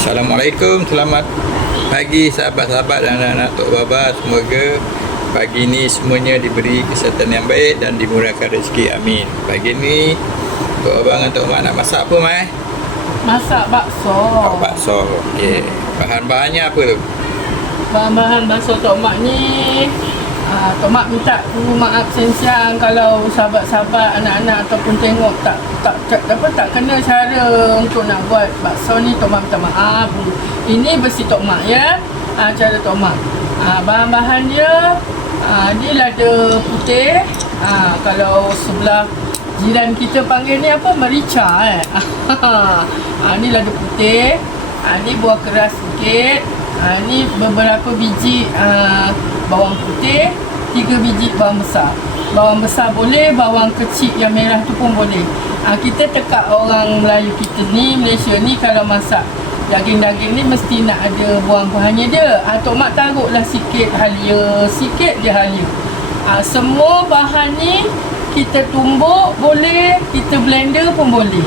Assalamualaikum, selamat pagi sahabat-sahabat dan anak-anak Tok Baba. Semoga pagi ni semuanya diberi kesihatan yang baik dan dimurahkan rezeki, amin. Pagi ni Tok Baba dengan Tok Mak nak masak apa, Mai? Masak bakso. Oh, bakso. Okey. Bahan-bahannya apa tu? Bahan-bahan bakso Tok Mak ni, Tok Mak minta maaf siang-siang kalau sahabat-sahabat, anak-anak ataupun tengok tak kena cara untuk nak buat bakso ni. Tok Mak minta maaf. Ini versi Tok Mak ya. Cara Tok Mak. Bahan-bahan dia, ni lada putih. Kalau sebelah jiran kita panggil ni apa? Merica ni lada putih. Ni buah keras sikit. Ni beberapa biji bawang putih, 3 biji bawang besar. Bawang besar boleh, bawang kecil yang merah tu pun boleh. Kita tekak orang Melayu kita ni, Malaysia ni, kalau masak daging-daging ni mesti nak ada buah-buahnya dia. Tok Mak taruhlah sikit halia, sikit je halia. Semua bahan ni kita tumbuk boleh, kita blender pun boleh.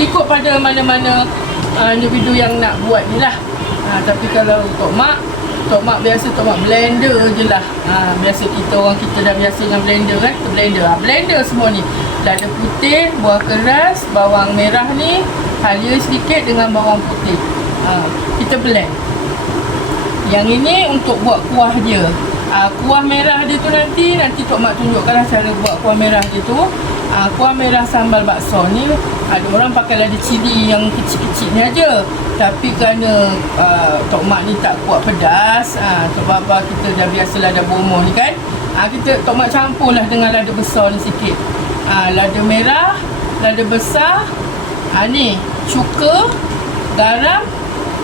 Ikut pada mana-mana individu yang nak buat ni lah. Tapi kalau Tok Mak biasa Tok Mak blender je lah. Biasa orang kita dah biasa dengan blender kan. Kita blender semua ni. Lada putih, buah keras, bawang merah ni, halia sedikit dengan bawang putih. Kita blend. Yang ini untuk buat kuah dia. Kuah merah dia tu nanti Tok Mak tunjukkanlah cara buat kuah merah dia tu. Kuah merah sambal bakso ni ada orang pakai lada cili yang kecil-kecil ni aja. Tapi kerana Tok Mak ni tak kuat pedas, Tok Baba kita dah biasalah dah berumur ni kan. Tok Mak campurlah dengan lada besar ni sikit. Lada merah, lada besar, ni cuka, garam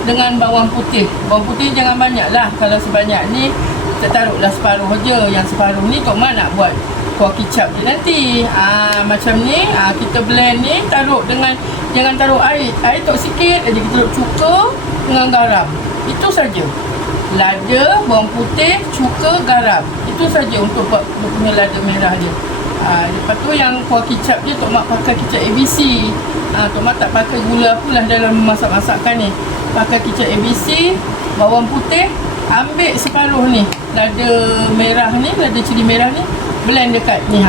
dengan bawang putih. Bawang putih jangan banyak lah. Kalau sebanyak ni kita taruhlah separuh je. Yang separuh ni Tok Mak nak buat kuah kicap je nanti. Macam ni, kita blend ni, taruh dengan, jangan taruh air tok sikit aja. Kita taruh cuka dengan garam. Itu saja. Lada, bawang putih, cuka, garam. Itu saja untuk buat punya lada merah dia. Lepas tu yang kuah kicap dia Tok Mak pakai kicap ABC. Tok Mak tak pakai gula apalah dalam masak-masakan ni. Pakai kicap ABC, bawang putih, ambil separuh ni lada merah ni, lada cili merah ni, blend dekat ni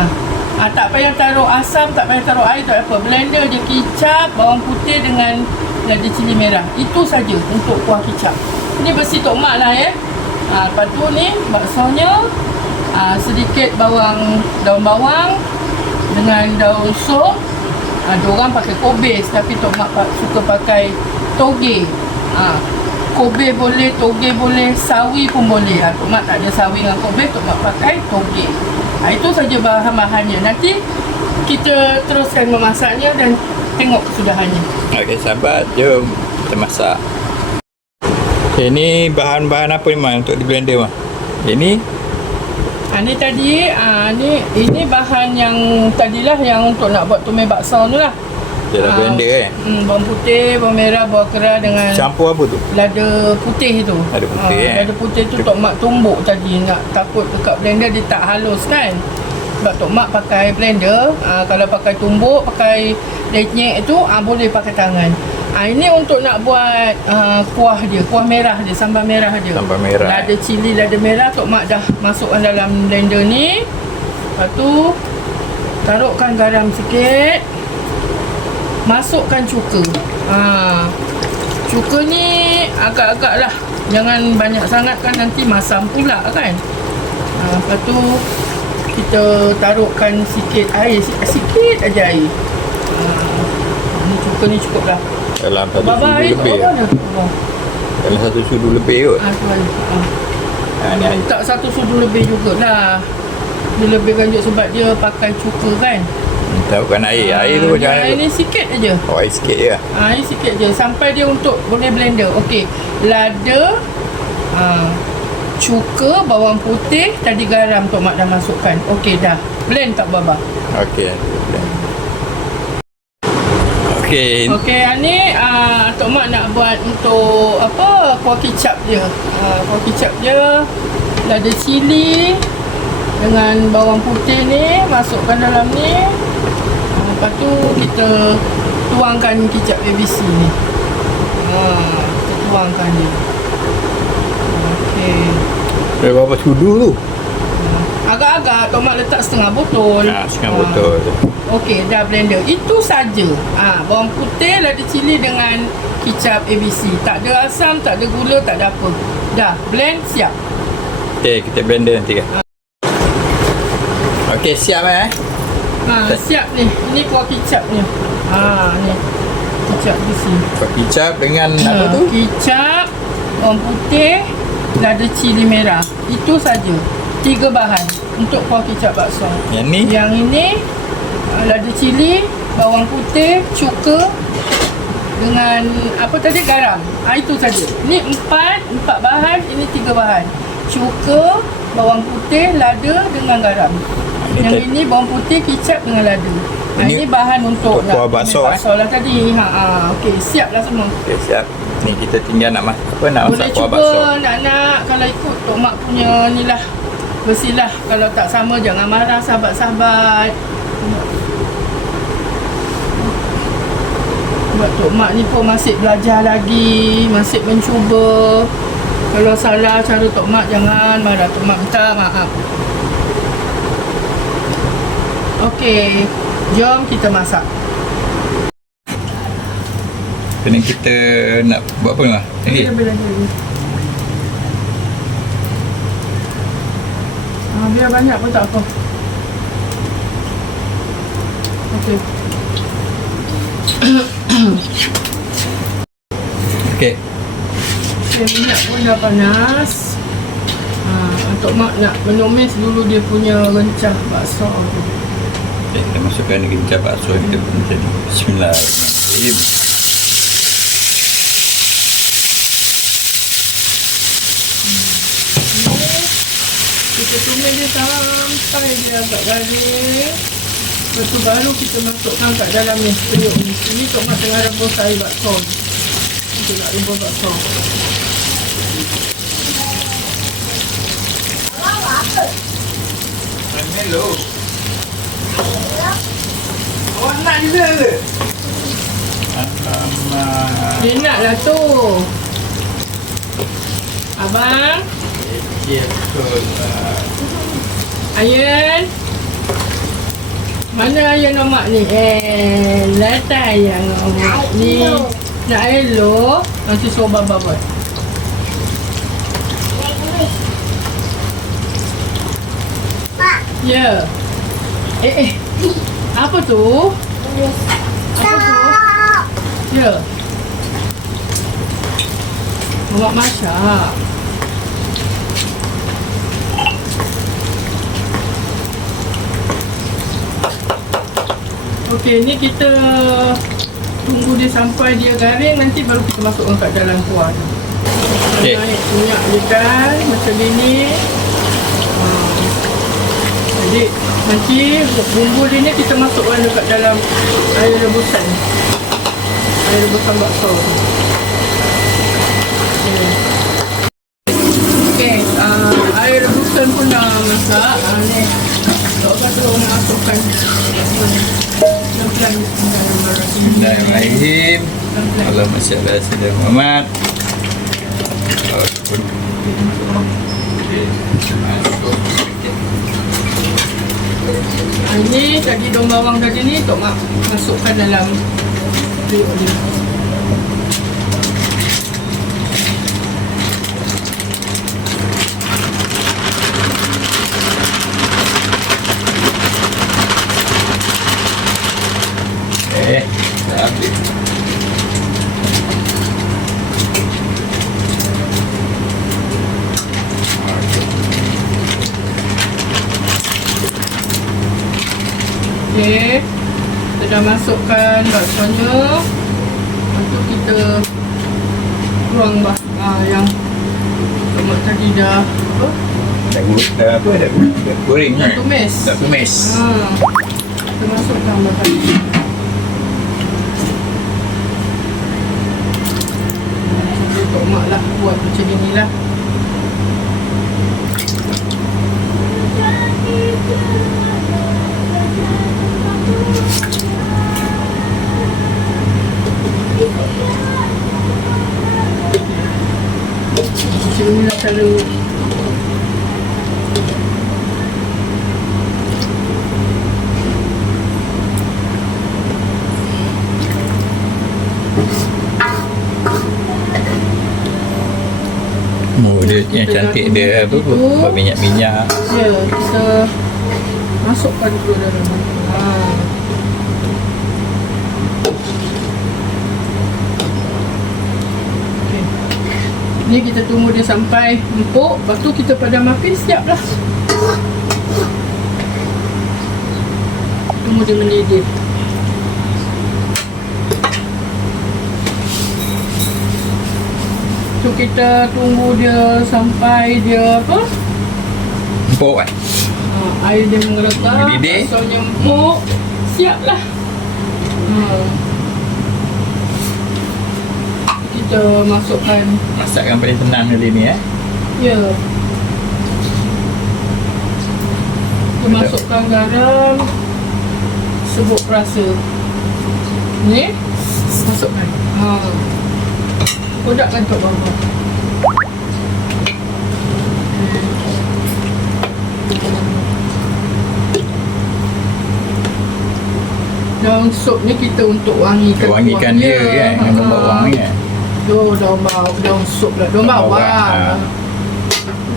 tak payah taruh asam, tak payah taruh air, tak apa. Blender je kicap, bawang putih dengan lada cili merah. Itu saja untuk kuah kicap. Ini versi Tok Mak lah ya. Lepas tu ni baksonya, sedikit daun bawang dengan daun sop. Ada orang pakai kobis, tapi Tok Mak suka pakai toge. Kobe boleh, toge boleh, sawi pun boleh. Tok Mak tak ada sawi dengan kobe, Tok Mak pakai toge. Itu saja bahan-bahannya. Nanti kita teruskan memasaknya dan tengok kesudahannya. Okey sahabat, jom kita masak. Okay, ni bahan-bahan apa ni Mak untuk di blender Mak? Ini ni tadi, ini bahan yang tadilah yang untuk nak buat tumis bakso tu lah. Dia dah blender bawang putih, bawang merah, buah keras dengan campur apa tu? Lada putih tu. Lada putih lada putih tu Tok Mak tumbuk tadi. Nak takut dekat blender dia tak halus kan. Sebab Tok Mak pakai blender. Kalau pakai tumbuk, pakai lenyek tu, boleh pakai tangan. Ini untuk nak buat kuah dia, kuah merah dia, sambal merah dia. Sambal merah. Lada cili, lada merah Tok Mak dah masukkan dalam blender ni. Lepas tu taruhkan garam sikit. Masukkan cuka. Cuka ni agak-agak lah, jangan banyak sangat kan, nanti masam pula kan. Lepas tu kita taruhkan sikit air, sikit aja air. Ni cuka ni cukup lah. Dalam satu sudu lebih dalam satu sudu lebih kot. Tak satu sudu lebih jugalah. Dia lebih ganjut sebab dia pakai cuka kan. Taruhkan air tu macam air ni sikit aja. Air sikit je. Air sikit je sampai dia untuk boleh blender. Okey. Lada, cuka, bawang putih, tadi garam Tok Mak dah masukkan. Okey dah. Blend tak Baba? Okey. Okey. Okey, ni Tok Mak nak buat untuk apa? Kuah kicap dia. Kuah kicap dia lada cili dengan bawang putih ni masukkan dalam ni. Lepas tu kita tuangkan kicap ABC ni. Kita tuangkan dia. Okey. Berapa sudu tu? Agak-agak Tok Mak letak setengah botol. Setengah botol. Okey, dah blender. Itu saja. Bawang putih, lada cili dengan kicap ABC. Tak ada asam, tak ada gula, tak ada apa. Dah, blend, siap. Okey, kita blender nanti kan. Okey, siap Siap ni. Ini kuah kicap ni. Ni. Kicap ABC. Kuah kicap dengan apa tu? Kicap, bawang putih, lada cili merah. Itu saja. 3 bahan untuk kuah kicap bakso. Yang ni? Yang ini lada cili, bawang putih, cuka dengan apa tadi, garam. Itu saja. Ni 4 bahan, ini 3 bahan. Cuka, bawang putih, lada dengan garam. Yang ini bawang putih, kicap dengan lada. Ini bahan untuk kuah bakso. Bakso lah tadi. Okey, siap lah semua. Okey, siap. Ni kita tinggal nak masak Boleh kuah cuba bakso. nak kalau ikut Tok Mak punya ni lah. Bersilah. Kalau tak sama jangan marah sahabat-sahabat. Sebab Tok Mak ni pun masih belajar lagi, masih mencuba. Kalau salah cara Tok Mak jangan marah. Tok Mak minta maaf. Okey, jom kita masak. Kena kita nak buat apa lah? Ni. Kita belajar dulu. Biar banyak pun tak apa. Okey. Okey. Minyak pun dah panas. Tok Mak nak menumis dulu dia punya rencah bakso tu. Okay, kita masukkan kencah bakso kita macam ni. Bismillahirrahmanirrahim. Kita tumis dia sampai dia agak garing. Lepas tu baru kita masukkan kat dalam ni periuk ni. Ini Tok Mak tengah rebus air bakso. Kita nak rebus bakso. Hello. Awak nak juga ke? Alamak. Dia nak lah tu. Abang. Ya, betul lah. Ayan. Mana ayah Mak ni? Letak ayah Mak ni. Nak elok. Nanti suruh Baba buat. Ya. Apa tu? Apa tu? Ya. Mak masak. Okey, ni kita tunggu dia sampai dia garing, nanti baru kita masukkan kat dalam kuah tu. Okey. Naik minyak dia kan macam ni. Jadi nanti bumbu dia ni kita masukkan dekat dalam air rebusan. Air rebusan bakso tu. Okey, air rebusan pun dah masak. Ni Tok Mak tu nak masukkan. Pelan-pelan. Bismillahirrahmanirrahim. Allahumma shalli ala sayyidina Muhammad. Ini tadi daun bawang tadi ni Tok Mak masukkan dalam periuk dia. Dah habis. Okey. Kita dah masukkan baksonya. Lepas tu kita tuang yang Tok Mak tadi dah apa? Dah goreng. Dah tumis. Dah tumis. Kita masukkan bahan. Tok Mak lah buat macam ni lah. cara. Dia yang Kita cantik dah dia apa itu. buat minyak-minyak. Ya, kita masukkan dulu dalam ni. Okey. Ni kita tunggu dia sampai empuk. Lepas tu kita padam api, siap dah. Tunggu dia mendidih. So kita tunggu dia sampai dia apa? Empuk kan? Air dia mengelegah, Mendidih. baksonya empuk, siaplah. Kita masukkan, Masakan paling tenang kali ni ya. Kita masukkan garam, serbuk perasa. Ni masukkan. Kodakkan tok bawah. Daun sup ni kita untuk wangikan Wangikan dia kan dengan daun bawang ni kan. Daun sup lah, daun Daun bawang. bawang,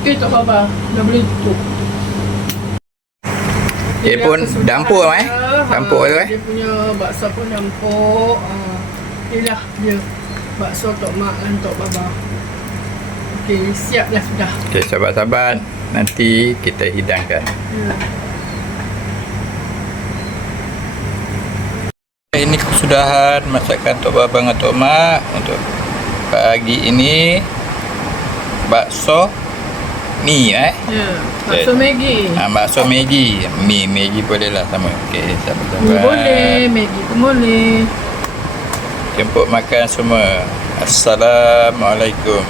Okey tok bawah, dah boleh tutup. Dia pun dah empuk Empuk tu Dia punya bakso pun dah empuk. Inilah dia bakso tok mak dan tok baba. Okey, siap dah sudah. Okey, sahabat-sahabat, nanti kita hidangkan. Ini kesudahan masakan Tok Baba dengan Tok Mak untuk pagi ini. Bakso mi Ya, bakso Maggi. bakso Maggi. Maggi boleh lah sama. Okey, Mi sahabat-sahabat. boleh, Maggi pun boleh. Jemput makan semua. Assalamualaikum.